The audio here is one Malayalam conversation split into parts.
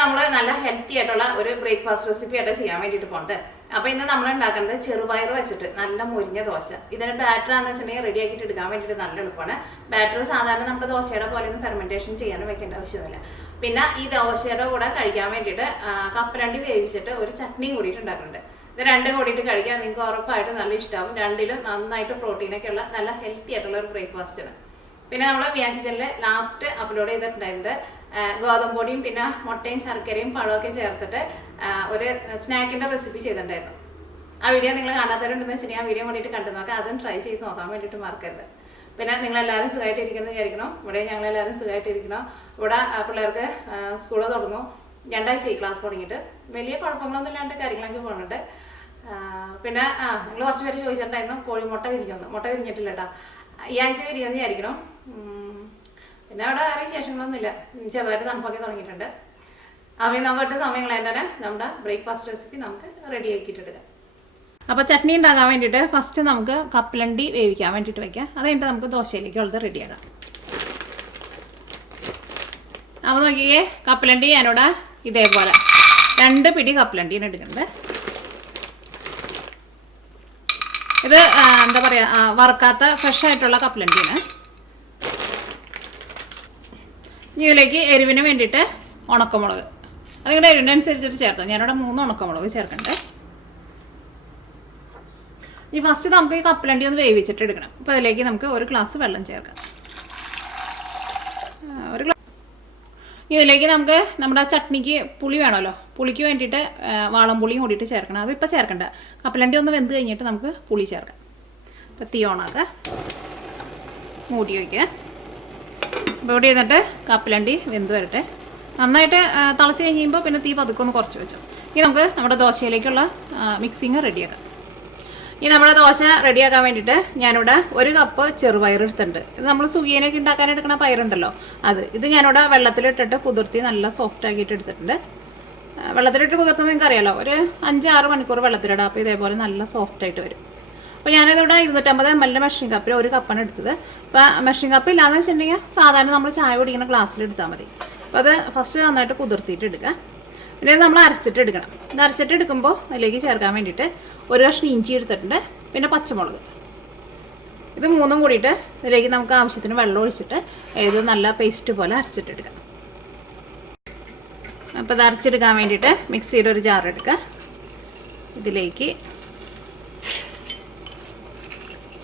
നമ്മൾ നല്ല ഹെൽത്തി ആയിട്ടുള്ള ഒരു ബ്രേക്ക്ഫാസ്റ്റ് റെസിപ്പി ആയിട്ട് ചെയ്യാൻ വേണ്ടിയിട്ട് പോകുന്നത്. അപ്പോൾ ഇന്ന് നമ്മൾ ഉണ്ടാക്കുന്നത് ചെറുപയർ വെച്ചിട്ട് നല്ല മുരിഞ്ഞ ദോശ. ഇതിന് ബാറ്റർ ആണെന്ന് വെച്ചിട്ടുണ്ടെങ്കിൽ റെഡി ആക്കിയിട്ട് എടുക്കാൻ വേണ്ടിയിട്ട് നല്ല എളുപ്പമാണ്. ബാറ്റർ സാധാരണ നമ്മുടെ ദോശയുടെ പോലെ ഒന്നും ഫെർമെൻറ്റേഷൻ ചെയ്യാനും വെക്കേണ്ട ആവശ്യമില്ല. പിന്നെ ഈ ദോശയുടെ കൂടെ കഴിക്കാൻ വേണ്ടിയിട്ട് കപ്പലണ്ടി വേവിച്ചിട്ട് ഒരു ചട്നി കൂടിയിട്ട് ഉണ്ടാക്കുന്നുണ്ട്. ഇത് രണ്ടും കൂടിയിട്ട് കഴിക്കാൻ നിങ്ങൾക്ക് ഉറപ്പായിട്ട് നല്ല ഇഷ്ടമാവും. രണ്ടിലും നന്നായിട്ട് പ്രോട്ടീനൊക്കെ ഉള്ള നല്ല ഹെൽത്തി ആയിട്ടുള്ള ഒരു ബ്രേക്ക്ഫാസ്റ്റാണ്. പിന്നെ നമ്മൾ മിയാ കിച്ചണിൽ ലാസ്റ്റ് അപ്ലോഡ് ചെയ്തിട്ടുണ്ടായിരുന്നത് ഗോതമ്പ് പൊടിയും പിന്നെ മുട്ടയും ശർക്കരയും പഴമൊക്കെ ചേർത്തിട്ട് ഒരു സ്നാക്കിൻ്റെ റെസിപ്പി ചെയ്തിട്ടുണ്ടായിരുന്നു. ആ വീഡിയോ നിങ്ങൾ കാണാത്തവരുണ്ടെന്ന് വെച്ചിട്ടുണ്ടെങ്കിൽ ആ വീഡിയോ വേണ്ടിയിട്ട് കണ്ടു നോക്കാം. അതും ട്രൈ ചെയ്ത് നോക്കാൻ വേണ്ടിയിട്ട് മറക്കരുത്. പിന്നെ നിങ്ങളെല്ലാവരും സുഖമായിട്ടിരിക്കുന്നത് വിചാരിക്കണം. ഇവിടെ ഞങ്ങളെല്ലാവരും സുഖമായിട്ടിരിക്കണം. ഇവിടെ പിള്ളേർക്ക് സ്കൂൾ തുറന്നു, 2 ആഴ്ചയായി ക്ലാസ് തുടങ്ങിയിട്ട്. വലിയ കുഴപ്പങ്ങളൊന്നും ഇല്ലാണ്ട് കാര്യങ്ങളൊക്കെ പോകുന്നുണ്ട്. പിന്നെ നിങ്ങൾ കുറച്ച് പേര് ചോദിച്ചിട്ടുണ്ടായിരുന്നു കോഴിമുട്ട വിരിഞ്ഞൊന്ന്. മുട്ട വിരിഞ്ഞിട്ടില്ല കേട്ടോ, ഈ ആഴ്ച വിരിഞ്ഞെന്ന് വിചാരിക്കണം. പിന്നെ അവിടെ വേറെ വിശേഷങ്ങളൊന്നുമില്ല. ചെറുതായിട്ട് തണുപ്പൊക്കെ തുടങ്ങിയിട്ടുണ്ട്. അപ്പോൾ നമുക്ക് സമയങ്ങളായിട്ട് തന്നെ നമ്മുടെ ബ്രേക്ക്ഫാസ്റ്റ് റെസിപ്പി നമുക്ക് റെഡി ആക്കിയിട്ടെടുക്കാം. അപ്പോൾ ചട്നി ഉണ്ടാക്കാൻ വേണ്ടിയിട്ട് ഫസ്റ്റ് നമുക്ക് കപ്പലണ്ടി വേവിക്കാൻ വേണ്ടിയിട്ട് വയ്ക്കാം. അത് കഴിഞ്ഞിട്ട് നമുക്ക് ദോശയിലേക്ക് ഉള്ളത് റെഡിയാക്കാം. അപ്പോൾ നോക്കിയേ, കപ്പലണ്ടി ഞാനിവിടെ ഇതേപോലെ 2 പിടി കപ്പലണ്ടിയാണ് എടുക്കുന്നത്. ഇത് എന്താ പറയുക, വറുക്കാത്ത ഫ്രഷ് ആയിട്ടുള്ള കപ്പലണ്ടിയാണ്. ഇതിലേക്ക് എരിവിന് വേണ്ടിയിട്ട് ഉണക്കമുളക്, അത് നിങ്ങളുടെ എരിവിനനുസരിച്ചിട്ട് ചേർത്തോ. ഞാനിവിടെ 3 ഉണക്കമുളക് ചേർക്കണ്ടേ. ഇനി ഫസ്റ്റ് നമുക്ക് ഈ കപ്പലണ്ടി ഒന്ന് വേവിച്ചിട്ട് എടുക്കണം. അപ്പോൾ അതിലേക്ക് നമുക്ക് 1 ഗ്ലാസ് വെള്ളം ചേർക്കാം. ഇതിലേക്ക് നമുക്ക് നമ്മുടെ ചട്നിക്ക് പുളി വേണമല്ലോ, പുളിക്ക് വേണ്ടിയിട്ട് വാളംപുളിയും കൂടിയിട്ട് ചേർക്കണം. അതിപ്പോൾ ചേർക്കണ്ട, കപ്പലണ്ടി ഒന്ന് വെന്ത് കഴിഞ്ഞിട്ട് നമുക്ക് പുളി ചേർക്കാം. അപ്പോൾ തീ ഓണാക്കുക, മൂടി വയ്ക്കുക. അപ്പോൾ ഇവിടെ ഇരുന്നിട്ട് കപ്പലണ്ടി വെന്ത് വരട്ടെ. നന്നായിട്ട് തിളച്ച് കഴിയുമ്പോൾ പിന്നെ തീ പതുക്കൊന്ന് കുറച്ച് വെച്ചോ. ഇനി നമുക്ക് നമ്മുടെ ദോശയിലേക്കുള്ള മിക്സിങ് റെഡിയാക്കാം. ഈ നമ്മുടെ ദോശ റെഡിയാക്കാൻ വേണ്ടിയിട്ട് ഞാനിവിടെ 1 കപ്പ് ചെറുപയർ എടുത്തിട്ടുണ്ട്. ഇത് നമ്മൾ സുഖിയനൊക്കെ ഉണ്ടാക്കാൻ എടുക്കുന്ന പയറുണ്ടല്ലോ, ഇത് ഞാനിവിടെ വെള്ളത്തിലിട്ടിട്ട് കുതിർത്തി നല്ല സോഫ്റ്റ് ആക്കിയിട്ട് എടുത്തിട്ടുണ്ട്. വെള്ളത്തിലിട്ട് കുതിർത്തുമ്പോൾ നിങ്ങൾക്ക് അറിയാമല്ലോ, ഒരു 5-6 മണിക്കൂർ വെള്ളത്തിലിടാം. അപ്പോൾ ഇതേപോലെ നല്ല സോഫ്റ്റായിട്ട് വരും. അപ്പോൾ ഞാനിതിവിടെ 250 ml മെഷറിംഗ് കപ്പിൽ 1 കപ്പാണ് എടുത്തത്. അപ്പോൾ മെഷറിംഗ് കപ്പ് ഇല്ലാന്ന് വെച്ചിട്ടുണ്ടെങ്കിൽ സാധാരണ നമ്മൾ ചായ കുടിക്കുന്ന ഗ്ലാസ്സിൽ എടുത്താൽ മതി. അപ്പോൾ അത് ഫസ്റ്റ് നന്നായിട്ട് കുതിർത്തിയിട്ട് എടുക്കുക. പിന്നെ ഇത് നമ്മൾ അരച്ചിട്ട് എടുക്കണം. ഇത് അരച്ചിട്ട് എടുക്കുമ്പോൾ അതിലേക്ക് ചേർക്കാൻ വേണ്ടിയിട്ട് 1 കഷ്ണം ഇഞ്ചി എടുത്തിട്ടുണ്ട്, പിന്നെ പച്ചമുളക്. ഇത് 3ഉം കൂടിയിട്ട് ഇതിലേക്ക് നമുക്ക് ആവശ്യത്തിന് വെള്ളം ഒഴിച്ചിട്ട് ഇത് നല്ല പേസ്റ്റ് പോലെ അരച്ചിട്ടെടുക്കാം. അപ്പോൾ ഇത് അരച്ചെടുക്കാൻ വേണ്ടിയിട്ട് മിക്സിയുടെ ഒരു ജാർ എടുക്കുക. ഇതിലേക്ക്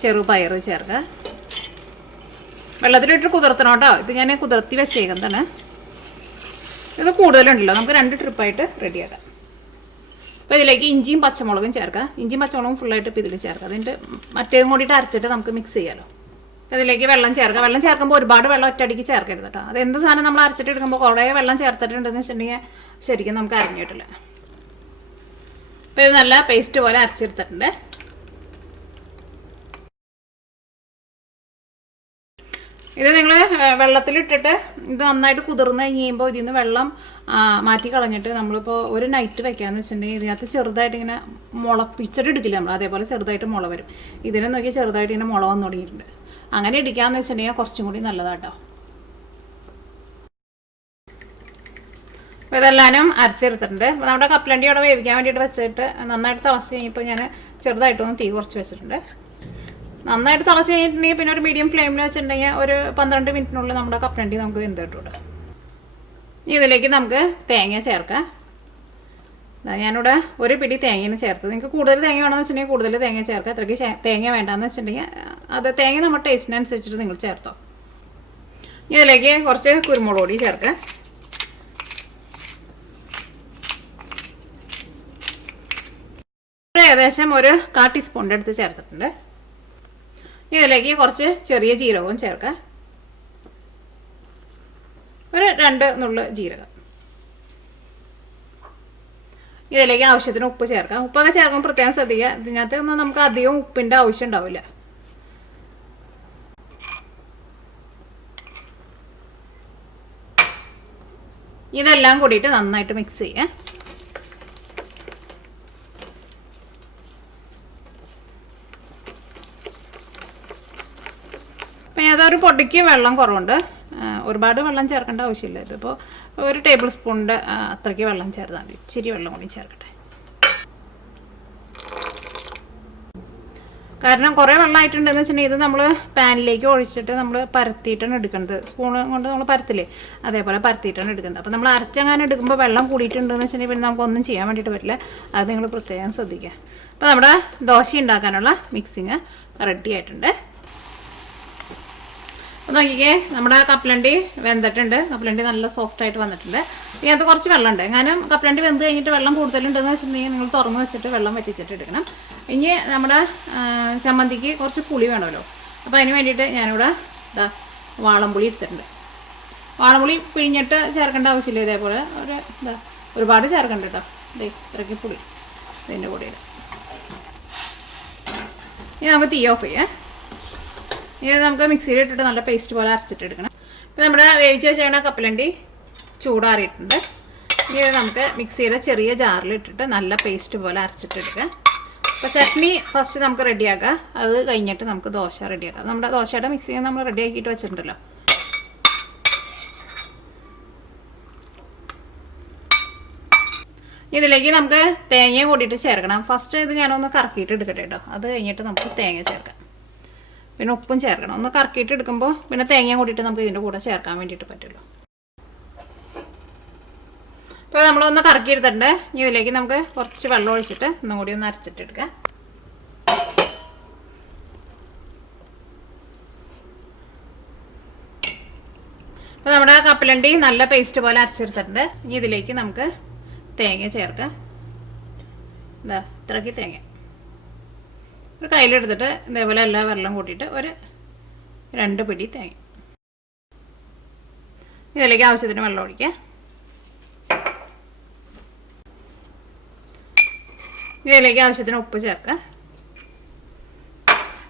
ചെറുപയർ ചേർക്കുക. വെള്ളത്തിലിട്ട് കുതിർത്തണം കേട്ടോ. ഇത് ഞാൻ കുതിർത്തി വെച്ചേക്കുന്നതാണ്. ഇത് കൂടുതലുണ്ടല്ലോ, നമുക്ക് 2 ട്രിപ്പായിട്ട് റെഡിയാക്കാം. അപ്പോൾ ഇതിലേക്ക് ഇഞ്ചിയും പച്ചമുളകും ചേർക്കുക. ഇഞ്ചിയും പച്ചമുളകും ഫുള്ളായിട്ട് ഇപ്പോൾ ഇതിൽ ചേർക്കുക. അതിൻ്റെ മറ്റേതും കൂടിയിട്ട് അരച്ചിട്ട് നമുക്ക് മിക്സ് ചെയ്യാമല്ലോ. ഇതിലേക്ക് വെള്ളം ചേർക്കുക. വെള്ളം ചേർക്കുമ്പോൾ ഒരുപാട് വെള്ളം ഒറ്റയടിക്ക് ചേർക്കരുത് കേട്ടോ. അത് എന്ത് സാധനം നമ്മൾ അരച്ചിട്ട് എടുക്കുമ്പോൾ കുറേ വെള്ളം ചേർത്തിട്ടുണ്ടെന്ന് വെച്ചിട്ടുണ്ടെങ്കിൽ ശരിക്കും നമുക്ക് അരിഞ്ഞിട്ടില്ല. അപ്പോൾ ഇത് നല്ല പേസ്റ്റ് പോലെ അരച്ചെടുത്തിട്ടുണ്ട്. ഇത് നിങ്ങൾ വെള്ളത്തിലിട്ടിട്ട് ഇത് നന്നായിട്ട് കുതിർന്ന് കഴിയുമ്പോൾ ഇതിൽ നിന്ന് വെള്ളം മാറ്റി കളഞ്ഞിട്ട് നമ്മളിപ്പോൾ ഒരു നൈറ്റ് വെക്കാമെന്ന് വെച്ചിട്ടുണ്ടെങ്കിൽ ഇതിനകത്ത് ചെറുതായിട്ട് ഇങ്ങനെ മുളപ്പിച്ചിട്ട് എടുക്കില്ല നമ്മൾ, അതേപോലെ ചെറുതായിട്ട് മുള വരും. ഇതിനെ നോക്കി ചെറുതായിട്ട് ഇങ്ങനെ മുള വന്നു തുടങ്ങിയിട്ടുണ്ട്. അങ്ങനെ ഇടിക്കാമെന്ന് വെച്ചിട്ടുണ്ടെങ്കിൽ കുറച്ചും കൂടി നല്ലതാട്ടോ. അപ്പോൾ ഇതെല്ലാവരും അരച്ചെടുത്തിട്ടുണ്ട്. അപ്പോൾ നമ്മുടെ കപ്പലണ്ടി അവിടെ വേവിക്കാൻ വേണ്ടിയിട്ട് വെച്ചിട്ട് നന്നായിട്ട് തിളച്ച് കഴിഞ്ഞപ്പോൾ ഞാൻ ചെറുതായിട്ടൊന്ന് തീ കുറച്ച് വെച്ചിട്ടുണ്ട്. നന്നായിട്ട് തിളച്ച് കഴിഞ്ഞിട്ടുണ്ടെങ്കിൽ പിന്നെ ഒരു മീഡിയം ഫ്ലെയിമിൽ വെച്ചിട്ടുണ്ടെങ്കിൽ ഒരു 12 മിനിറ്റിനുള്ളിൽ നമ്മുടെ കപ്പലണ്ടി നമുക്ക് വെന്ത് കിട്ടും. ഇതിലേക്ക് നമുക്ക് തേങ്ങ ചേർക്കാം. ഞാനിവിടെ 1 പിടി തേങ്ങയാണ് ചേർത്തത്. നിങ്ങൾക്ക് കൂടുതൽ തേങ്ങ വേണമെന്ന് വെച്ചിട്ടുണ്ടെങ്കിൽ കൂടുതൽ തേങ്ങ ചേർക്കുക. അത്രയ്ക്ക് തേങ്ങ വേണ്ടാന്ന് വെച്ചിട്ടുണ്ടെങ്കിൽ അത് തേങ്ങ നമ്മുടെ ടേസ്റ്റിനനുസരിച്ചിട്ട് നിങ്ങൾ ചേർത്തോ. ഇതിലേക്ക് കുറച്ച് കുരുമുളക് പൊടി ചേർക്കുക. ഏകദേശം ഒരു 1/4 ടീസ്പൂണിൻ്റെ അടുത്ത് ചേർത്തിട്ടുണ്ട്. ഇതിലേക്ക് കുറച്ച് ചെറിയ ജീരകവും ചേർക്കാം. ഒരു 2 നുള്ള് ജീരകം. ഇതിലേക്ക് ആവശ്യത്തിന് ഉപ്പ് ചേർക്കാം. ഉപ്പൊക്കെ ചേർക്കുമ്പോൾ പ്രത്യേകം ശ്രദ്ധിക്കുക, ഇതിനകത്ത് ഒന്നും നമുക്ക് അധികം ഉപ്പിൻ്റെ ആവശ്യം ഉണ്ടാവില്ല. ഇതെല്ലാം കൂടിയിട്ട് നന്നായിട്ട് മിക്സ് ചെയ്യാം. അപ്പം അതൊരു പൊടിക്ക് വെള്ളം കുറവുണ്ട്, ഒരുപാട് വെള്ളം ചേർക്കേണ്ട ആവശ്യമില്ല. ഇതിപ്പോൾ 1 ടേബിൾ സ്പൂണിൻ്റെ അത്രയ്ക്ക് വെള്ളം ചേർത്താൽ മതി. ഇച്ചിരി വെള്ളം കൂടി ചേർക്കട്ടെ. കാരണം കുറേ വെള്ളമായിട്ടുണ്ടെന്ന് വെച്ചിട്ടുണ്ടെങ്കിൽ ഇത് നമ്മൾ പാനിലേക്ക് ഒഴിച്ചിട്ട് നമ്മൾ പരത്തിയിട്ടാണ് എടുക്കുന്നത്. സ്പൂൺ കൊണ്ട് നമ്മൾ പരത്തില്ലേ, അതേപോലെ പരത്തിയിട്ടാണ് എടുക്കുന്നത്. അപ്പോൾ നമ്മൾ അരച്ചങ്ങനെ എടുക്കുമ്പോൾ വെള്ളം കൂടിയിട്ടുണ്ടെന്ന് വെച്ചിട്ടുണ്ടെങ്കിൽ പിന്നെ നമുക്കൊന്നും ചെയ്യാൻ വേണ്ടിയിട്ട് പറ്റില്ല. അത് നിങ്ങൾ പ്രത്യേകം ശ്രദ്ധിക്കുക. അപ്പോൾ നമ്മുടെ ദോശ ഉണ്ടാക്കാനുള്ള മിക്സിങ് റെഡി ആയിട്ടുണ്ട്. അപ്പോൾ നോക്കിക്കേ, നമ്മുടെ കപ്പലണ്ടി വെന്തിട്ടുണ്ട്. കപ്പലണ്ടി നല്ല സോഫ്റ്റായിട്ട് വന്നിട്ടുണ്ട്. ഇനി അത് കുറച്ച് വെള്ളമുണ്ട്. എങ്ങാനും കപ്പലണ്ടി വെന്ത് കഴിഞ്ഞിട്ട് വെള്ളം കൂടുതലുണ്ടെന്ന് വെച്ചിട്ടുണ്ടെങ്കിൽ നിങ്ങൾ തുറന്ന് വെച്ചിട്ട് വെള്ളം വറ്റിച്ചിട്ട് എടുക്കണം. ഇനി നമ്മുടെ ചമ്മന്തിക്ക് കുറച്ച് പുളി വേണമല്ലോ. അപ്പോൾ അതിന് വേണ്ടിയിട്ട് ഞാനിവിടെ ഇതാ വാളംപുളി എടുത്തിട്ടുണ്ട്. വാളംപുളി പിഴിഞ്ഞിട്ട് ചേർക്കേണ്ട ആവശ്യമില്ല. ഇതേപോലെ ഒരുപാട് ചേർക്കണ്ട കേട്ടോ. ഇത്രയ്ക്ക് പുളി ഇതിൻ്റെ കൂടെ ഇടാം. ഇനി നമുക്ക് തീ ഓഫ് ചെയ്യാം. ഇനി നമുക്ക് മിക്സിയിൽ ഇട്ടിട്ട് നല്ല പേസ്റ്റ് പോലെ അരച്ചിട്ട് എടുക്കണം. ഇപ്പോൾ നമ്മുടെ വേവിച്ച് വെച്ച കപ്പലണ്ടി ചൂടാറിയിട്ടുണ്ട്. ഇനി നമുക്ക് മിക്സിയുടെ ചെറിയ ജാറിൽ ഇട്ടിട്ട് നല്ല പേസ്റ്റ് പോലെ അരച്ചിട്ട് എടുക്കുക. അപ്പോൾ ചട്നി ഫസ്റ്റ് നമുക്ക് റെഡിയാക്കാം. അത് കഴിഞ്ഞിട്ട് നമുക്ക് ദോശ റെഡിയാക്കാം. നമ്മുടെ ദോശയുടെ മിക്സി നമ്മൾ റെഡിയാക്കിയിട്ട് വെച്ചിട്ടുണ്ടല്ലോ. ഇതിലേക്ക് നമുക്ക് തേങ്ങയും കൂടിയിട്ട് ചേർക്കണം. ഫസ്റ്റ് ഇത് ഞാനൊന്ന് കറക്കിയിട്ട് എടുക്കട്ടെ കേട്ടോ. അത് കഴിഞ്ഞിട്ട് നമുക്ക് തേങ്ങ ചേർക്കാം. പിന്നെ ഉപ്പും ചേർക്കണം. ഒന്ന് കറക്കിയിട്ട് എടുക്കുമ്പോൾ പിന്നെ തേങ്ങയും കൂടിയിട്ട് നമുക്ക് ഇതിൻ്റെ കൂടെ ചേർക്കാൻ വേണ്ടിയിട്ട് പറ്റുള്ളൂ. ഇപ്പോൾ നമ്മളൊന്ന് കറക്കി എടുത്തിട്ടുണ്ട്. ഇനി ഇതിലേക്ക് നമുക്ക് കുറച്ച് വെള്ളം ഒഴിച്ചിട്ട് ഒന്നും കൂടി ഒന്ന് അരച്ചിട്ടെടുക്കാം. അപ്പോൾ നമ്മുടെ കപ്പലണ്ടി നല്ല പേസ്റ്റ് പോലെ അരച്ചെടുത്തിട്ടുണ്ട്. ഇനി ഇതിലേക്ക് നമുക്ക് തേങ്ങ ചേർക്കാം. എന്താ ഇത്രയ്ക്ക് തേങ്ങ ഒരു കയ്യിലെടുത്തിട്ട് ഇതേപോലെ എല്ലാ വെള്ളം കൂട്ടിയിട്ട് ഒരു 2 പിടി തേങ്ങ. ഇതിലേക്ക് ആവശ്യത്തിന് വെള്ളം ഒഴിക്കാം. ഇതിലേക്ക് ആവശ്യത്തിന് ഉപ്പ് ചേർക്കാം.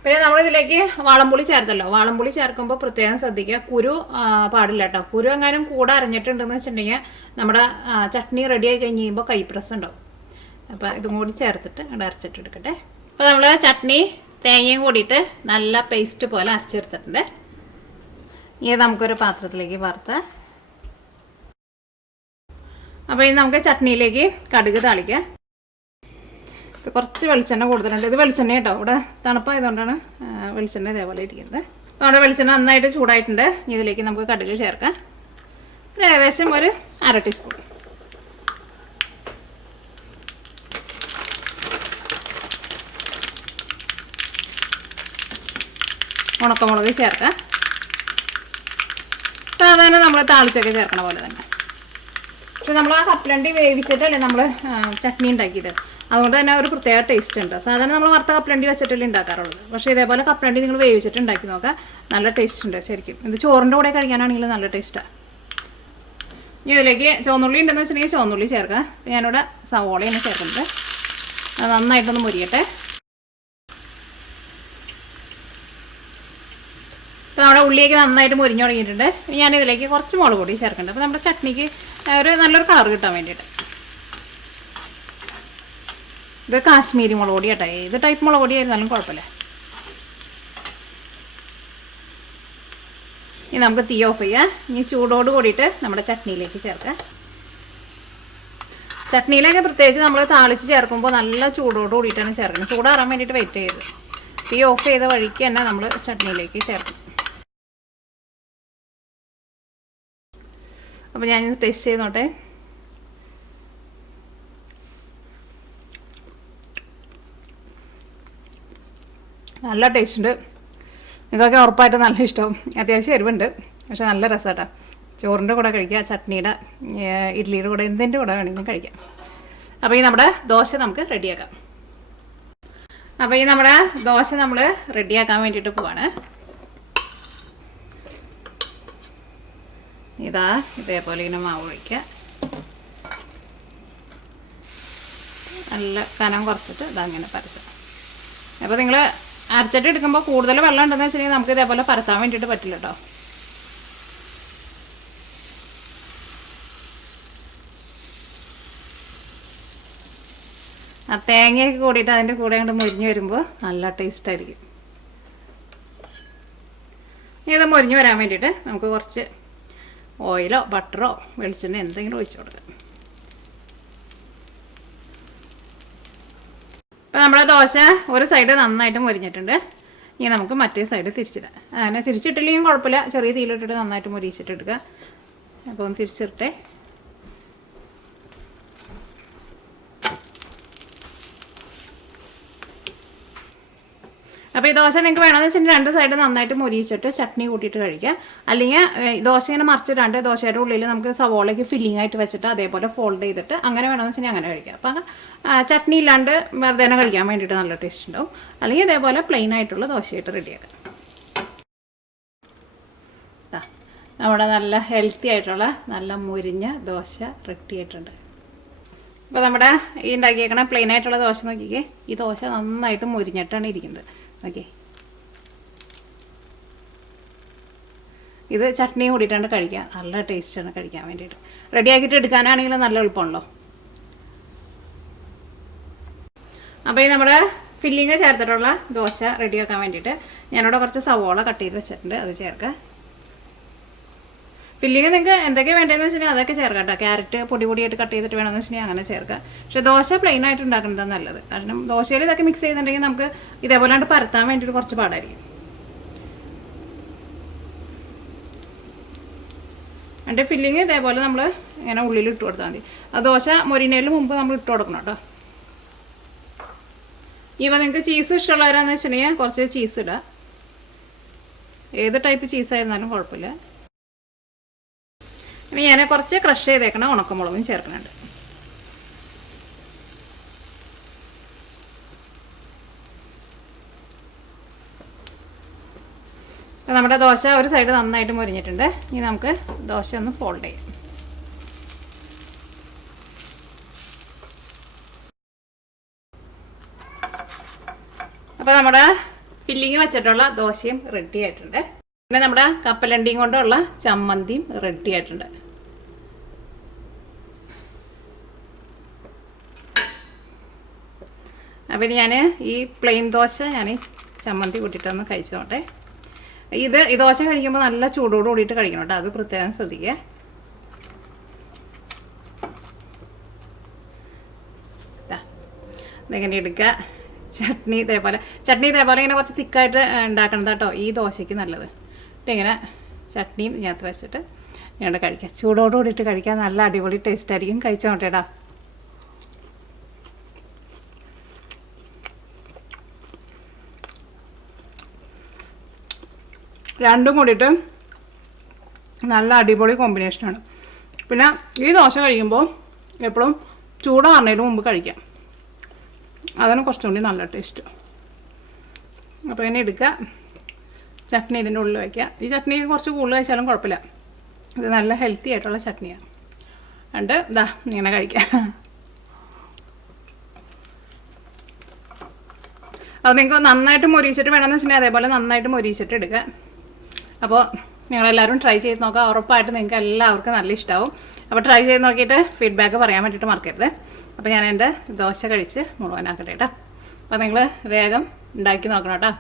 പിന്നെ നമ്മളിതിലേക്ക് വാളംപുളി ചേർത്തല്ലോ. വാളംപുളി ചേർക്കുമ്പോൾ പ്രത്യേകം ശ്രദ്ധിക്കുക, കുരു പാടില്ല കേട്ടോ. കുരു എങ്ങാനും കൂടെ അരഞ്ഞിട്ടുണ്ടെന്ന് വെച്ചിട്ടുണ്ടെങ്കിൽ നമ്മുടെ ചട്നി റെഡിയായി കഴിഞ്ഞ് കഴിയുമ്പോൾ കൈപ്രസ് ഉണ്ടാവും. അപ്പോൾ ഇതും കൂടി ചേർത്തിട്ട് അവിടെ അരച്ചിട്ടെടുക്കട്ടെ. അപ്പോൾ നമ്മൾ ചട്നി തേങ്ങയും കൂടിയിട്ട് നല്ല പേസ്റ്റ് പോലെ അരച്ചെടുത്തിട്ടുണ്ട്. ഇത് നമുക്കൊരു പാത്രത്തിലേക്ക് വറുത്ത്. അപ്പോൾ ഇത് നമുക്ക് ചട്നിയിലേക്ക് കടുക് താളിക്കാം. ഇത് കുറച്ച് വെളിച്ചെണ്ണ കൂടുതലുണ്ട്. ഇത് വെളിച്ചെണ്ണ കേട്ടോ. ഇവിടെ തണുപ്പായതുകൊണ്ടാണ് വെളിച്ചെണ്ണ ഇതേപോലെ ഇരിക്കുന്നത്. അപ്പോൾ അവിടെ വെളിച്ചെണ്ണ നന്നായിട്ട് ചൂടായിട്ടുണ്ട്. ഇതിലേക്ക് നമുക്ക് കടുക് ചേർക്കാം. ഏകദേശം ഒരു 1/2 ടീസ്പൂൺ. ഉണക്കമുളക് ചേർക്കാം. സാധാരണ നമ്മൾ താളിച്ചൊക്കെ ചേർക്കണ പോലെ തന്നെ. പക്ഷെ നമ്മൾ ആ കപ്പലണ്ടി വേവിച്ചിട്ടല്ലേ നമ്മൾ ചട്നി ഉണ്ടാക്കിയത്. അതുകൊണ്ട് തന്നെ ഒരു പ്രത്യേക ടേസ്റ്റ് ഉണ്ട്. സാധാരണ നമ്മൾ വറുത്ത കപ്പലണ്ടി വെച്ചിട്ടല്ലേ ഉണ്ടാക്കാറുള്ളത്. പക്ഷേ ഇതേപോലെ കപ്പലണ്ടി നിങ്ങൾ വേവിച്ചിട്ട് ഉണ്ടാക്കി നോക്കാം. നല്ല ടേസ്റ്റ് ഉണ്ട് ശരിക്കും. ഇത് ചോറിൻ്റെ കൂടെ കഴിക്കാനാണെങ്കിലും നല്ല ടേസ്റ്റാണ്. ഇനി ഇതിലേക്ക് ചുവന്നുള്ളി ഉണ്ടെന്ന് വെച്ചിട്ടുണ്ടെങ്കിൽ ചുവന്നുള്ളി ചേർക്കാം. ഞാനിവിടെ സവോളയാണ് ചേർക്കുന്നത്. അത് നന്നായിട്ടൊന്ന് മുരിയട്ടെ. ഇപ്പോൾ നമ്മുടെ ഉള്ളിയൊക്കെ നന്നായിട്ട് മുരിഞ്ഞു തുടങ്ങിയിട്ടുണ്ട്. ഞാനിതിലേക്ക് കുറച്ച് മുളക് പൊടി ചേർക്കുന്നുണ്ട്. അപ്പോൾ നമ്മുടെ ചട്നിക്ക് ഒരു നല്ലൊരു കളർ കിട്ടാൻ വേണ്ടിയിട്ട്. ഇത് കാശ്മീരി മുളക് പൊടി കേട്ടോ. ഏത് ടൈപ്പ് മുളക് പൊടി ആയിരുന്നാലും കുഴപ്പമില്ല. ഇനി നമുക്ക് തീ ഓഫ് ചെയ്യാം. ഇനി ചൂടോട് കൂടിയിട്ട് നമ്മുടെ ചട്നിയിലേക്ക് ചേർക്കാം. ചട്നിയിലൊക്കെ പ്രത്യേകിച്ച് നമ്മൾ താളിച്ച് ചേർക്കുമ്പോൾ നല്ല ചൂടോട് കൂടിയിട്ടാണ് ചേർക്കുന്നത്. ചൂടാറാൻ വേണ്ടിയിട്ട് വെയിറ്റ് ചെയ്ത് തീ ഓഫ് ചെയ്ത വഴിക്ക് തന്നെ നമ്മൾ ചട്നിയിലേക്ക് ചേർക്കും. അപ്പോൾ ഞാനിത് ടേസ്റ്റ് ചെയ്തോട്ടെ. നല്ല ടേസ്റ്റ് ഉണ്ട്. നിങ്ങൾക്കൊക്കെ ഉറപ്പായിട്ട് നല്ല ഇഷ്ടവും. അത്യാവശ്യം എരിവുണ്ട്, പക്ഷെ നല്ല രസമാട്ടോ. ചോറിൻ്റെ കൂടെ കഴിക്കുക, ചട്നിയുടെ ഇഡ്ഡലിയുടെ കൂടെ എന്തിൻ്റെ കൂടെ വേണമെങ്കിലും കഴിക്കാം. അപ്പോൾ ഈ നമ്മുടെ ദോശ നമുക്ക് റെഡിയാക്കാം. അപ്പോൾ ഈ നമ്മുടെ ദോശ നമ്മൾ റെഡിയാക്കാൻ വേണ്ടിയിട്ട് പോവാണ്. ഇതാ ഇതേപോലെ ഇങ്ങനെ മാവ് ഒഴിക്കുക. നല്ല കനം കുറച്ചിട്ട് ഇതങ്ങനെ പരത്തുക. അപ്പോൾ നിങ്ങൾ അരച്ചിട്ട് എടുക്കുമ്പോൾ കൂടുതൽ വെള്ളം ഉണ്ടെന്ന് വെച്ചിട്ടുണ്ടെങ്കിൽ നമുക്ക് ഇതേപോലെ പരത്താൻ വേണ്ടിയിട്ട് പറ്റില്ല കേട്ടോ. ആ തേങ്ങയൊക്കെ കൂടിയിട്ട് അതിൻ്റെ കൂടെ അങ്ങോട്ട് മൊരിഞ്ഞ് വരുമ്പോൾ നല്ല ടേസ്റ്റ് ആയിരിക്കും. ഇനി ഇത് മൊരിഞ്ഞ് വരാൻ വേണ്ടിയിട്ട് നമുക്ക് കുറച്ച് ഓയിലോ ബട്ടറോ വെളിച്ചെണ്ണ എന്തെങ്കിലും ഒഴിച്ചു കൊടുക്കാം. അപ്പോൾ നമ്മുടെ ദോശ ഒരു സൈഡ് നന്നായിട്ട് മൊരിഞ്ഞിട്ടുണ്ട്. ഇനി നമുക്ക് മറ്റേ സൈഡ് തിരിച്ചിടാം. അങ്ങനെ തിരിച്ചിട്ടില്ലെങ്കിൽ കുഴപ്പമില്ല, ചെറിയ തീയിലിട്ടിട്ട് നന്നായിട്ട് മൊരിച്ചിട്ടെടുക്കുക. അപ്പോൾ ഒന്ന് തിരിച്ചിട്ടെ. അപ്പോൾ ഈ ദോശ നിങ്ങൾക്ക് വേണമെന്ന് വെച്ചിട്ടുണ്ടെങ്കിൽ 2 സൈഡ് നന്നായിട്ട് മൊരിച്ചിട്ട് ചട്നി കൂട്ടിയിട്ട് കഴിക്കുക. അല്ലെങ്കിൽ ദോശ ഇങ്ങനെ മറിച്ചിടാണ്ട് ദോശയുടെ ഉള്ളിൽ നമുക്ക് സവോളയ്ക്ക് ഫില്ലിംഗ് ആയിട്ട് വെച്ചിട്ട് അതേപോലെ ഫോൾഡ് ചെയ്തിട്ട് അങ്ങനെ വേണമെന്ന് വെച്ചിട്ടുണ്ടെങ്കിൽ അങ്ങനെ കഴിക്കുക. അപ്പോൾ ചട്നി ഇല്ലാണ്ട് വെറുതെ തന്നെ കഴിക്കാൻ വേണ്ടിയിട്ട് നല്ല ടേസ്റ്റ് ഉണ്ടാവും. അല്ലെങ്കിൽ ഇതേപോലെ പ്ലെയിൻ ആയിട്ടുള്ള ദോശയായിട്ട് റെഡിയാക്കാം. നമ്മുടെ നല്ല ഹെൽത്തി ആയിട്ടുള്ള നല്ല മുരിഞ്ഞ ദോശ റെഡി ആയിട്ടുണ്ട്. അപ്പോൾ നമ്മുടെ ഈ ഉണ്ടാക്കിയേക്കണ പ്ലെയിൻ ആയിട്ടുള്ള ദോശ നോക്കിക്കേ. ഈ ദോശ നന്നായിട്ട് മുരിഞ്ഞിട്ടാണ് ഇരിക്കുന്നത്. ഓക്കെ, ഇത് ചട്നിയും കൂടിയിട്ടാണ് കഴിക്കാൻ നല്ല ടേസ്റ്റാണ് കഴിക്കാൻ വേണ്ടിയിട്ട്. റെഡിയാക്കിയിട്ട് എടുക്കാനാണെങ്കിലും നല്ല എളുപ്പമാണല്ലോ. അപ്പോൾ ഈ നമ്മുടെ ഫില്ലിങ് ചേർത്തിട്ടുള്ള ദോശ റെഡിയാക്കാൻ വേണ്ടിയിട്ട് ഞാനിവിടെ കുറച്ച് സവോള കട്ട് ചെയ്ത് വെച്ചിട്ടുണ്ട്, അത് ചേർക്കാം. ഫില്ലിങ് നിങ്ങൾക്ക് എന്തൊക്കെ വേണ്ടതെന്ന് വെച്ചിട്ടുണ്ടെങ്കിൽ അതൊക്കെ ചേർക്കാം കേട്ടോ. ക്യാരറ്റ് പൊടിയായിട്ട് കട്ട് ചെയ്തിട്ട് വേണമെന്ന് വെച്ചിട്ടുണ്ടെങ്കിൽ അങ്ങനെ ചേർക്കാം. പക്ഷേ ദോശ പ്ലെയിൻ ആയിട്ട് ഉണ്ടാക്കുന്നതാണ് നല്ലത്. കാരണം ദോശയിൽ ഇതൊക്കെ മിക്സ് ചെയ്യുന്നുണ്ടെങ്കിൽ നമുക്ക് ഇതേപോലെ പരത്താൻ വേണ്ടിയിട്ട് കുറച്ച് പാടായിരിക്കും. എൻ്റെ ഫില്ലിങ് ഇതേപോലെ നമ്മൾ ഇങ്ങനെ ഉള്ളിൽ ഇട്ട് കൊടുത്താൽ മതി. ആ ദോശ മൊരിനയിൽ മുമ്പ് നമ്മൾ ഇട്ട് കൊടുക്കണം കേട്ടോ. ഇപ്പം നിങ്ങൾക്ക് ചീസ് ഇഷ്ടമുള്ളവരാന്ന് വെച്ചിട്ടുണ്ടെങ്കിൽ കുറച്ച് ചീസ് ഇടുക. ഏത് ടൈപ്പ് ചീസായിരുന്നാലും കുഴപ്പമില്ല. ഇനി ഞാൻ കുറച്ച് ക്രഷ് ചെയ്തേക്കണം ഉണക്കമുളകും ചേർക്കുന്നുണ്ട്. അപ്പോൾ നമ്മുടെ ദോശ ഒരു സൈഡ് നന്നായിട്ട് മൊരിഞ്ഞിട്ടുണ്ട്. ഇനി നമുക്ക് ദോശ ഒന്ന് ഫോൾഡ് ചെയ്യാം. അപ്പോൾ നമ്മുടെ ഫില്ലിങ് വെച്ചിട്ടുള്ള ദോശയും റെഡി ആയിട്ടുണ്ട്. പിന്നെ നമ്മുടെ കപ്പലണ്ടിയും കൊണ്ടുള്ള ചമ്മന്തിയും റെഡി ആയിട്ടുണ്ട്. അപ്പോൾ ഇനി ഞാൻ ഈ പ്ലെയിൻ ദോശ ഞാൻ ചമ്മന്തി കൂട്ടിയിട്ടൊന്ന് കഴിച്ചോട്ടെ. ഈ ദോശ കഴിക്കുമ്പോൾ നല്ല ചൂടോട് കൂടിയിട്ട് കഴിക്കണം കേട്ടോ, അത് പ്രത്യേകം ശ്രദ്ധിക്കുക. ഇതെങ്ങനെ എടുക്കുക. ചട്നി ഇതേപോലെ ഇങ്ങനെ കുറച്ച് തിക്കായിട്ട് ഉണ്ടാക്കണം കേട്ടോ ഈ ദോശയ്ക്ക് നല്ലത്. ഇങ്ങനെ ചട്നിയും ഇതിനകത്ത് വെച്ചിട്ട് ഇങ്ങനെ കഴിക്കാം. ചൂടോട് കൂടിയിട്ട് കഴിക്കാൻ നല്ല അടിപൊളി ടേസ്റ്റ് ആയിരിക്കും. കഴിച്ചോട്ടേടാ. രണ്ടും കൂടിയിട്ട് നല്ല അടിപൊളി കോമ്പിനേഷനാണ്. പിന്നെ ഈ ദോശ കഴിക്കുമ്പോൾ എപ്പോഴും ചൂടാറുന്നതിന് മുമ്പ് കഴിക്കാം, അതാണ് കുറച്ചും കൂടി നല്ല ടേസ്റ്റ്. അപ്പോൾ ഇങ്ങനെ എടുക്കുക, ചട്നി ഇതിൻ്റെ ഉള്ളിൽ വയ്ക്കുക. ഈ ചട്നി കുറച്ച് കൂടുതൽ കഴിച്ചാലും കുഴപ്പമില്ല, ഇത് നല്ല ഹെൽത്തി ആയിട്ടുള്ള ചട്നിയാണ്. എന്നിട്ട് ഇതാ ഇങ്ങനെ കഴിക്കാം. അത് നിങ്ങൾക്ക് നന്നായിട്ട് മൊരിച്ചിട്ട് വേണമെന്ന് വെച്ചിട്ടുണ്ടെങ്കിൽ അതേപോലെ നന്നായിട്ട് മൊരിച്ചിട്ട് എടുക്കുക. അപ്പോൾ നിങ്ങളെല്ലാവരും ട്രൈ ചെയ്ത് നോക്കുക. ഉറപ്പായിട്ട് നിങ്ങൾക്ക് എല്ലാവർക്കും നല്ല ഇഷ്ടമാവും. അപ്പോൾ ട്രൈ ചെയ്ത് നോക്കിയിട്ട് ഫീഡ്ബാക്ക് പറയാൻ വേണ്ടിയിട്ട് മറക്കരുത്. അപ്പോൾ ഞാൻ എൻ്റെ ദോശ കഴിച്ച് മുഴുവനാക്കട്ടെ കേട്ടോ. അപ്പോൾ നിങ്ങൾ വേഗം ഉണ്ടാക്കി നോക്കണം കേട്ടോ.